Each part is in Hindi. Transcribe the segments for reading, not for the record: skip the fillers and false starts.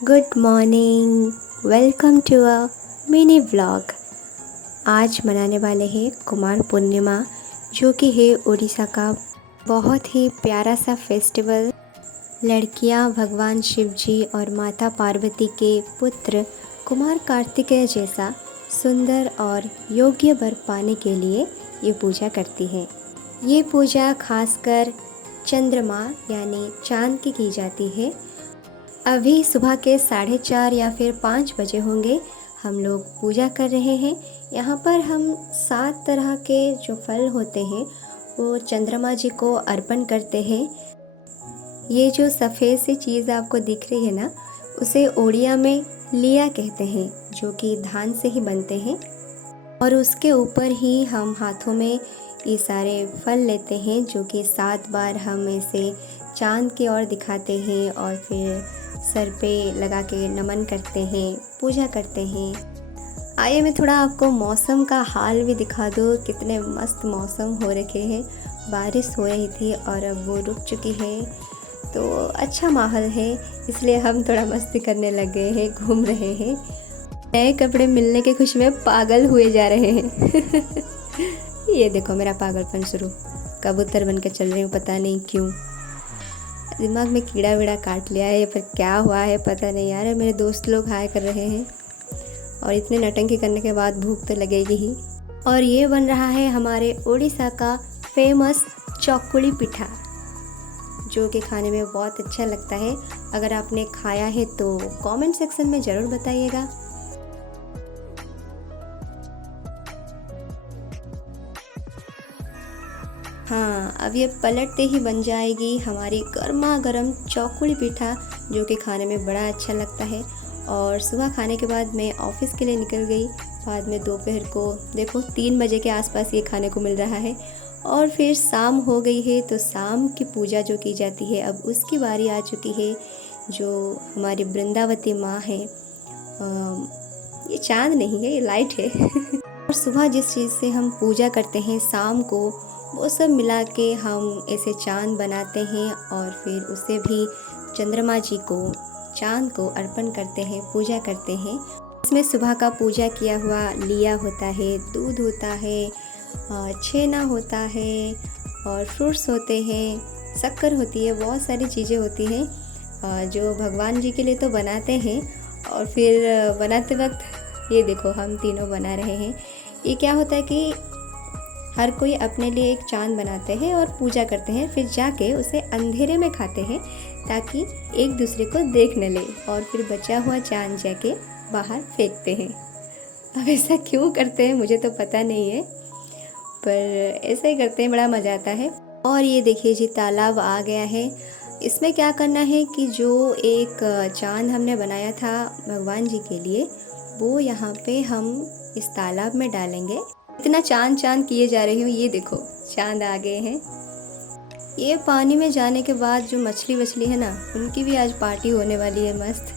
Good morning. Welcome to a mini vlog. आज मनाने वाले हैं कुमार पूर्णिमा, जो कि है उड़ीसा का बहुत ही प्यारा सा फेस्टिवल। लड़कियां भगवान शिव जी और माता पार्वती के पुत्र कुमार कार्तिकेय जैसा सुंदर और योग्य वर पाने के लिए ये पूजा करती हैं। ये पूजा खासकर चंद्रमा यानी चांद की जाती है। अभी सुबह के 4:30 या फिर 5 बजे होंगे। हम लोग पूजा कर रहे हैं। यहाँ पर हम 7 तरह के जो फल होते हैं वो चंद्रमा जी को अर्पण करते हैं। ये जो सफ़ेद सी चीज़ आपको दिख रही है ना, उसे ओडिया में लिया कहते हैं, जो कि धान से ही बनते हैं। और उसके ऊपर ही हम हाथों में ये सारे फल लेते हैं, जो कि 7 बार हम इसे चांद की ओर दिखाते हैं और फिर सर पे लगा के नमन करते हैं, पूजा करते हैं। आइए मैं थोड़ा आपको मौसम का हाल भी दिखा दूँ। कितने मस्त मौसम हो रखे हैं। बारिश हो रही थी और अब वो रुक चुकी है, तो अच्छा माहौल है। इसलिए हम थोड़ा मस्ती करने लग गए हैं, घूम रहे हैं। नए कपड़े मिलने के खुशी में पागल हुए जा रहे हैं। ये देखो मेरा पागलपन शुरू। कबूतर बन के चल रही हूँ, पता नहीं क्यों। दिमाग में कीड़ा वीड़ा काट लिया है, पर क्या हुआ है पता नहीं यार। मेरे दोस्त लोग हाय कर रहे हैं और इतने नटंकी करने के बाद भूख तो लगेगी ही। और ये बन रहा है हमारे उड़ीसा का फेमस चौकुली पिठा, जो कि खाने में बहुत अच्छा लगता है। अगर आपने खाया है तो कमेंट सेक्शन में ज़रूर बताइएगा। हाँ, अब ये पलटते ही बन जाएगी हमारी गर्मा गर्म चौकुली पिठा, जो कि खाने में बड़ा अच्छा लगता है। और सुबह खाने के बाद मैं ऑफिस के लिए निकल गई। बाद में दोपहर को देखो 3 बजे के आसपास ये खाने को मिल रहा है। और फिर शाम हो गई है, तो शाम की पूजा जो की जाती है अब उसकी बारी आ चुकी है। जो हमारी वृंदावती माँ है, ये चाँद नहीं है, ये लाइट है। और सुबह जिस चीज़ से हम पूजा करते हैं शाम को, वो सब मिला के हम ऐसे चाँद बनाते हैं और फिर उसे भी चंद्रमा जी को, चाँद को अर्पण करते हैं, पूजा करते हैं। इसमें सुबह का पूजा किया हुआ लिया होता है, दूध होता है, छेना होता है और फ्रूट्स होते हैं, शक्कर होती है, बहुत सारी चीज़ें होती हैं जो भगवान जी के लिए तो बनाते हैं। और फिर बनाते वक्त ये देखो हम तीनों बना रहे हैं। ये क्या होता है कि हर कोई अपने लिए एक चाँद बनाते हैं और पूजा करते हैं, फिर जाके उसे अंधेरे में खाते हैं ताकि एक दूसरे को देख न ले, और फिर बचा हुआ चाँद जाके बाहर फेंकते हैं। अब ऐसा क्यों करते हैं मुझे तो पता नहीं है, पर ऐसा ही करते हैं, बड़ा मज़ा आता है। और ये देखिए जी, तालाब आ गया है। इसमें क्या करना है कि जो एक चाँद हमने बनाया था भगवान जी के लिए, वो यहाँ पे हम इस तालाब में डालेंगे। इतना चांद चांद किए जा रही हूँ, ये देखो चांद आ गए हैं। ये पानी में जाने के बाद जो मछली वछली है ना, उनकी भी आज पार्टी होने वाली है मस्त।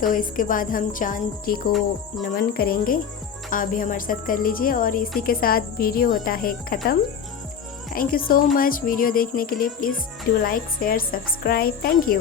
तो इसके बाद हम चांद जी को नमन करेंगे। आप भी हमारे साथ कर लीजिए। और इसी के साथ वीडियो होता है ख़त्म। Thank you so much video देखने के लिए। Please do like, share, subscribe. Thank you.